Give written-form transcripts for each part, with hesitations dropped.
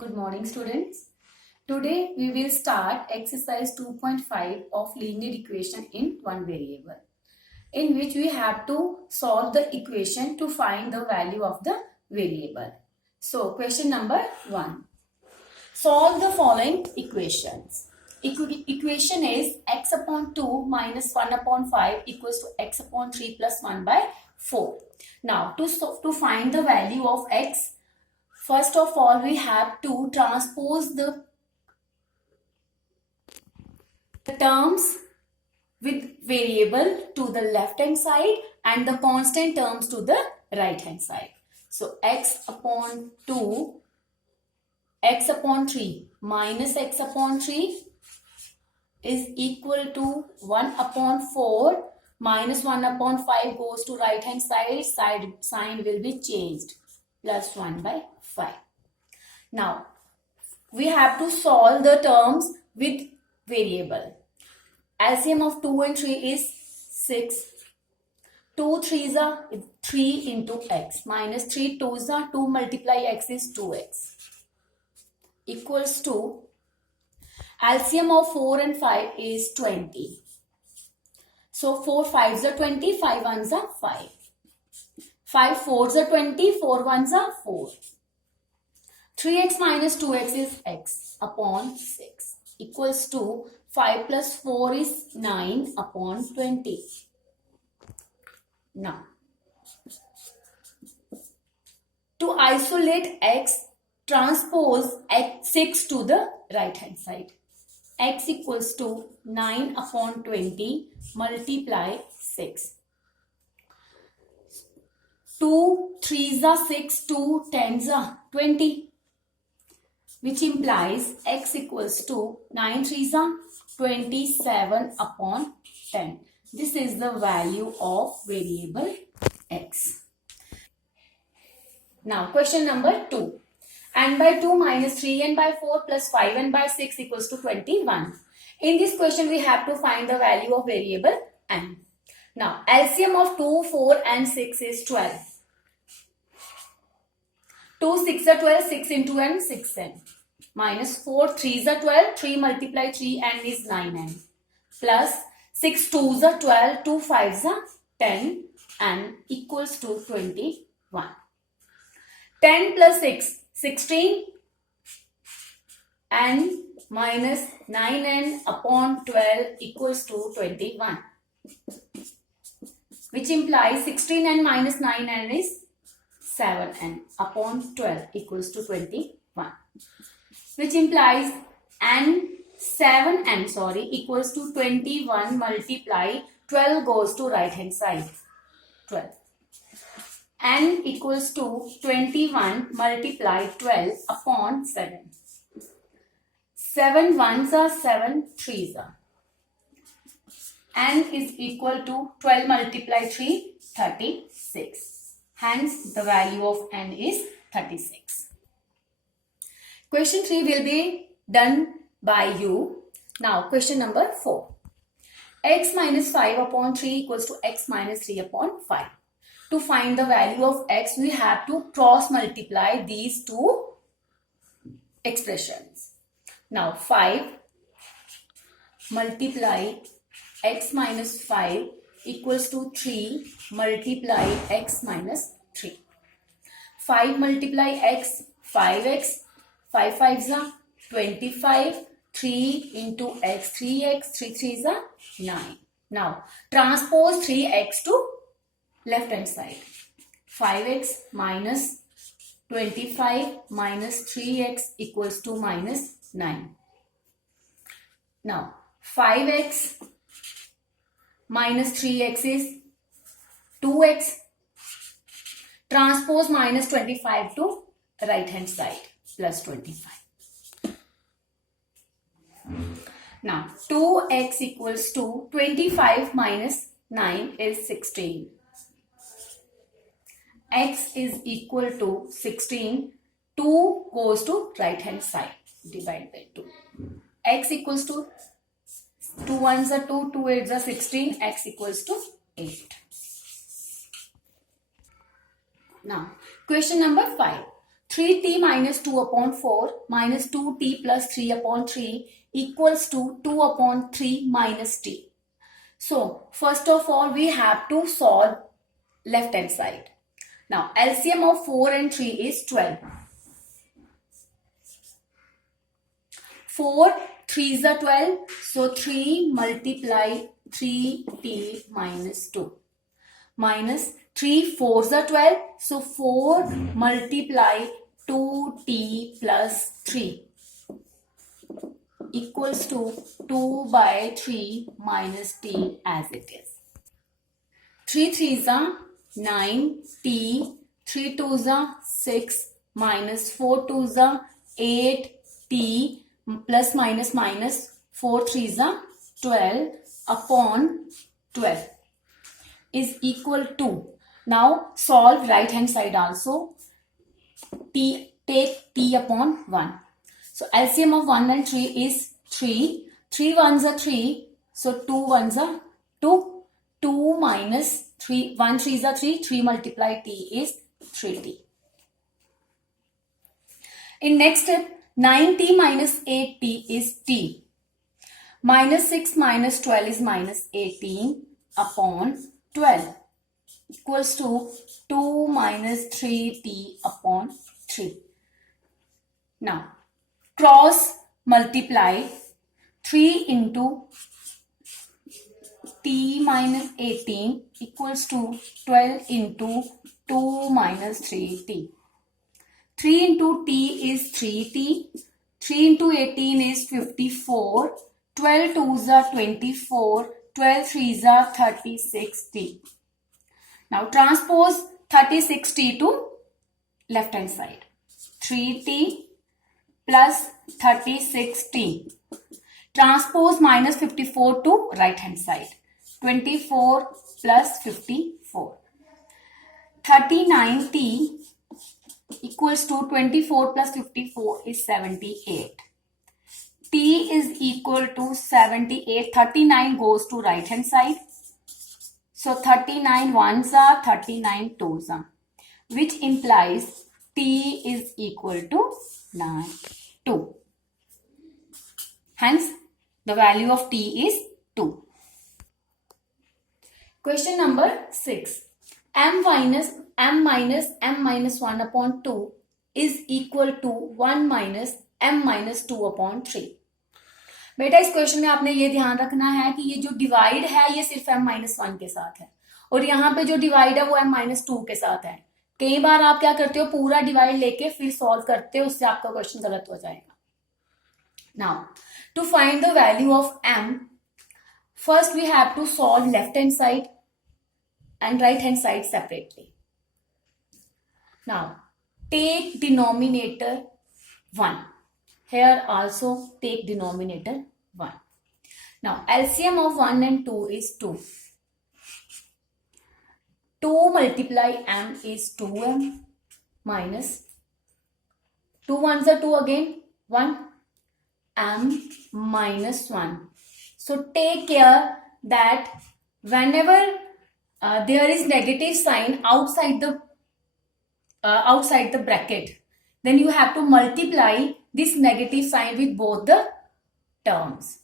Good morning, students. Today we will start exercise 2.5 of linear equation in one variable, in which we have to solve the equation to find the value of the variable. So, question number 1. Solve the following equations. Equation is x upon 2 minus 1 upon 5 equals to x upon 3 plus 1 by 4. Now, to find the value of x, first of all, we have to transpose the terms with variable to the left hand side and the constant terms to the right hand side. So, x upon 2, x upon 3 minus x upon 3 is equal to 1 upon 4 minus 1 upon 5 goes to right hand side, sign will be changed, plus 1 by 5. Now, we have to solve the terms with variable. LCM of 2 and 3 is 6. 2 3s are 3 into x minus 3 2s are 2 multiply x is 2x equals to LCM of 4 and 5 is 20. So 4 5s are 20, 5 1s are 5. 5 4s are 20, 4 1s are 4. 3x minus 2x is x upon 6 equals to 5 plus 4 is 9 upon 20. Now, to isolate x, transpose x 6 to the right hand side. X equals to 9 upon 20 multiply 6. 2 3s are 6, 2 10s are 20. Which implies x equals to 9 3s are 27 upon 10. This is the value of variable x. Now, question number 2. N by 2 minus 3n by 4 plus 5n by 6 equals to 21. In this question, we have to find the value of variable n. Now, LCM of 2, 4 and 6 is 12. 2 6 are 12, 6 into n, 6n. Minus 4 3s are 12, 3 multiply 3n is 9n. Plus 6 2s are 12, 2 5s are 10 and equals to 21. 10 plus 6, 16 and minus 9n upon 12 equals to 21. Which implies 16n minus 9n is 7n upon 12 equals to 21. Which implies 7n equals to 21 multiply 12 goes to right hand side, 12. N equals to 21 multiply 12 upon 7. 7 1s are 7 3s are. N is equal to 12 multiply 3, 36. Hence, the value of n is 36. Question 3 will be done by you. Now, question number 4. X minus 5 upon 3 equals to x minus 3 upon 5. To find the value of x, we have to cross multiply these two expressions. Now, 5 multiply x minus 5 equals to 3 multiply x minus 3. 5 multiply x, 5x, 5 5s are 25, 3 into x, 3x, 3 3s are 9. Now, transpose 3x to left hand side. 5x minus 25 minus 3x equals to minus 9. Now, 5x minus 3x is 2x. Transpose minus 25 to right hand side, plus 25. Now, 2x equals to 25 minus 9 is 16. X is equal to 16. 2 goes to right hand side. Divide by 2. X equals to 2 1s are 2, 2 8s are 16. X equals to 8. Now, question number 5. 3t minus 2 upon 4 minus 2t plus 3 upon 3 equals to 2 upon 3 minus t. So, first of all, we have to solve left hand side. Now, LCM of 4 and 3 is 12. 4 3s are 12. So, 3 multiply 3t minus 2. Minus 3 4s are 12. So, 4 multiply 2t plus 3 equals to 2 by 3 minus t as it is. 3 3s are 9t, 3 2s are 6 minus 4 2s are 8t plus minus minus 4 3s are 12 upon 12 is equal to. Now solve right hand side also. T, take t upon 1. So LCM of 1 and 3 is 3. 3 1s are 3. So 2 1s are 2. 2 minus 3. 1 3s are 3. 3 multiply t is 3t. In next step, 9t minus 8t is t. Minus 6 minus 12 is minus 18 upon 12 equals to 2 minus 3t upon 3. Now, cross multiply 3 into t minus 18 equals to 12 into 2 minus 3t. 3 into t is 3t. 3 into 18 is 54. 12 2s are 24. 12 3s are 36t. Now transpose 36t to left hand side. 3t plus 36t. Transpose minus 54 to right hand side. 24 plus 54. 39t equals to 24 plus 54 is 78. T is equal to 78. 39 goes to right hand side. So 39 ones are, 39 twos are, which implies T is equal to 2. Hence, the value of T is 2. Question number 6. M minus m minus 1 upon 2 is equal to 1 minus m minus 2 upon 3. बेटा इस question में आपने ये ध्यान रखना है कि ये जो डिवाइड है ये सिर्फ m माइनस 1 के साथ है और यहाँ पे जो डिवाइड है वो m माइनस 2 के साथ है. कई बार आप क्या करते हो, पूरा डिवाइड लेके फिर सॉल्व करते हो, उससे आपका क्वेश्चन गलत हो जाएगा. Now to find the value of m, first we have to solve left hand side and right hand side separately. Now take denominator 1. Here also take denominator 1. Now LCM of 1 and 2 is 2. 2 multiply m is 2m minus 2 ones are 2 again, 1 m minus 1. So take care that whenever there is negative sign outside the bracket, then you have to multiply this negative sign with both the terms.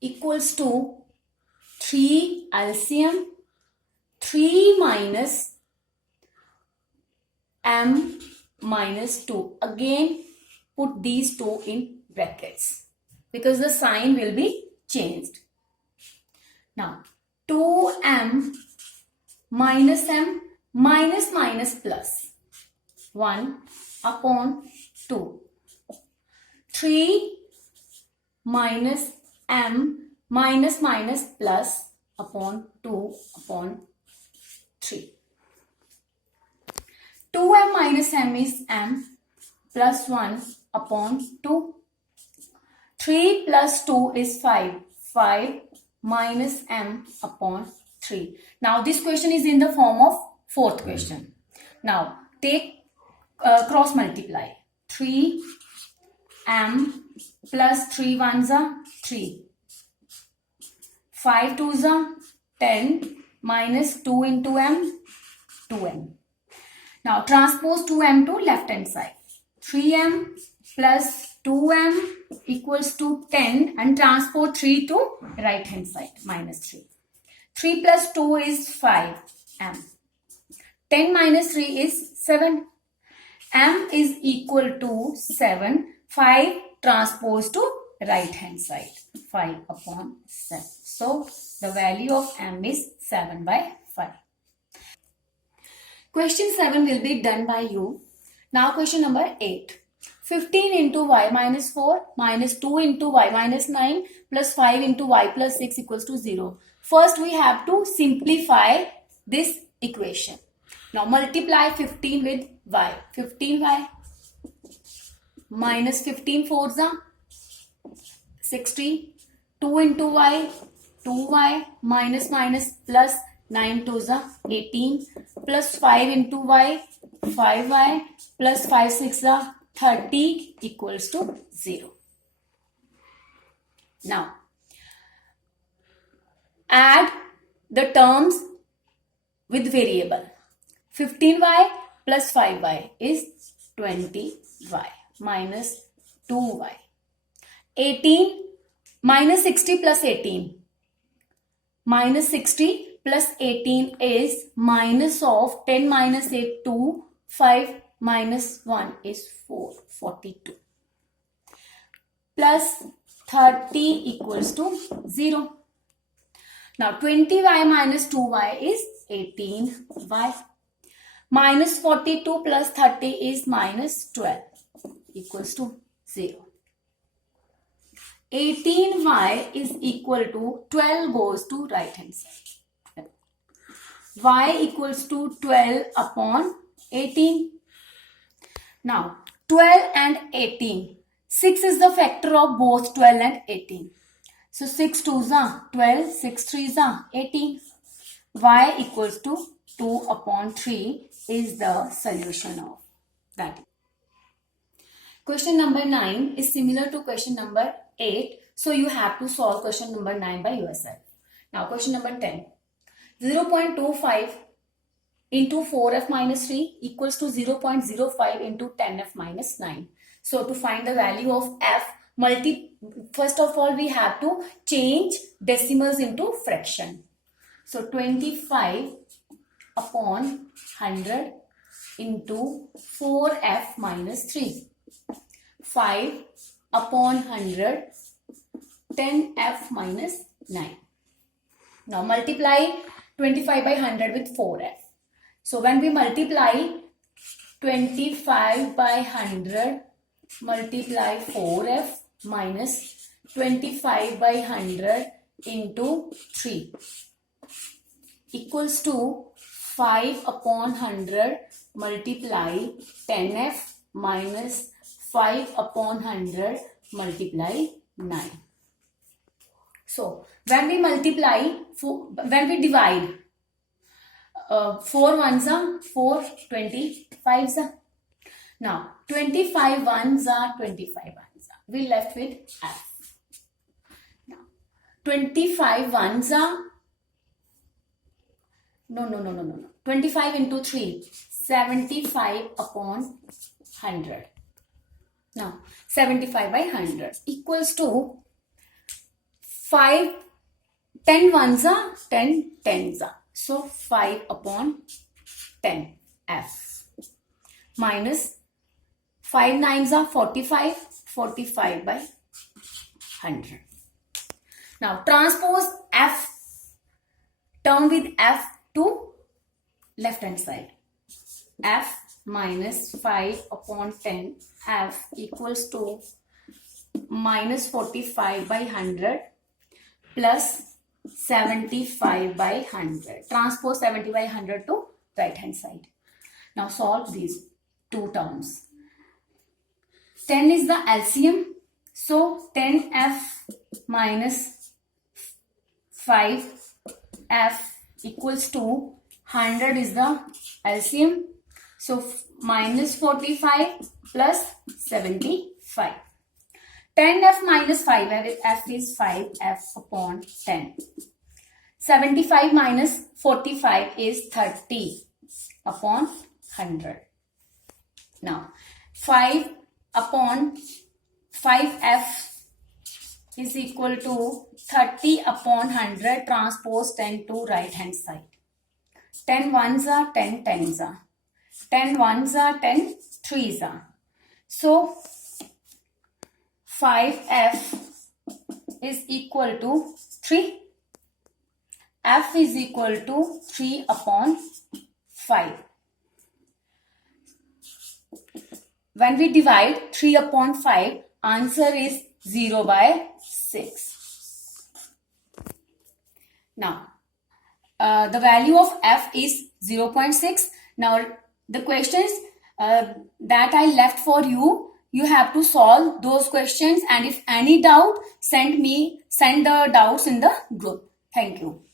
Equals to 3 LCM 3 minus m minus 2. Again put these two in brackets because the sign will be changed. Now 2m minus m minus minus plus 1 upon 2. 3 minus m minus minus plus upon 2 upon 3. 2m minus m is m plus 1 upon 2. 3 plus 2 is 5. 5 minus m upon 3. Now this question is in the form of fourth question. Now take cross multiply. 3 m plus 3 ones are 3. 5 twos are 10 minus 2 into m 2m. Now transpose 2m to left hand side. 3m plus 2m equals to 10 and transpose 3 to right hand side, minus 3. 3 plus 2 is 5m. 10 minus 3 is 7. M is equal to 7. 5 transpose to right hand side. 5 upon 7. So the value of M is 7 by 5. Question 7 will be done by you. Now question number 8. 15 into y minus 4 minus 2 into y minus 9 plus 5 into y plus 6 equals to 0. First we have to simplify this equation. Now multiply 15 with y. 15y minus 15 fours are 60. 2 into y, 2y minus minus plus 9 twos are 18 plus 5 into y, 5y plus 5 6 are 30 equals to 0. Now add the terms with variable. 15y plus 5y is 20y minus 2y. 18 minus 60 plus 18. Minus 60 plus 18 is minus of 10 minus 8 2. 5 minus 1 is 4. 42. Plus 30 equals to 0. Now 20y minus 2y is 18y. Minus 42 plus 30 is minus 12 equals to 0. 18y is equal to 12 goes to right hand side. Y equals to 12 upon 18. Now 12 and 18. 6 is the factor of both 12 and 18. So 6 2s are 12, 6 3s are 18. Y equals to 2 upon 3 is the solution of that. Question number 9 is similar to question number 8. So you have to solve question number 9 by yourself. Now question number 10. 0.25 into 4f minus 3 equals to 0.05 into 10f minus 9. So to find the value of f, first of all we have to change decimals into fraction. So 25 upon 100 into 4f minus 3. 5 upon 100, 10f minus 9. Now multiply 25 by 100 with 4f. So when we multiply 25 by 100 multiply 4f minus 25 by 100 into 3 equals to 5 upon 100 multiply 10f minus 5 upon 100 multiply 9. So when we multiply, when we divide, 4 ones are 4, 25s are. Now 25 ones are 25 ones are. We left with f. Now 25 ones are, no. 25 into 3, 75 upon 100. Now 75 by 100 equals to 5, 10 ones are 10 tens are. So 5 upon 10 f minus 5 nines are 45, 45 by 100. Now transpose f, term with f to left hand side. F minus 5 upon 10 f equals to minus 45 by 100 plus 75 by 100. Transpose 70 by 100 to right hand side. Now solve these two terms. 10 is the LCM. So 10f minus 5f equals to 100 is the LCM. So minus 45 plus 75. 10f minus 5f, f is 5f upon 10. 75 minus 45 is 30 upon 100. Now 5 upon 5f is equal to 30 upon 100 transpose 10 to right hand side. 10 ones are 10 tens are. 10 ones are 10 threes are. So 5f is equal to 3. F is equal to 3 upon 5. When we divide 3 upon 5, answer is 0/6. Now, the value of f is 0.6. Now, the questions that I left for you, you have to solve those questions, and if any doubt, send the doubts in the group. Thank you.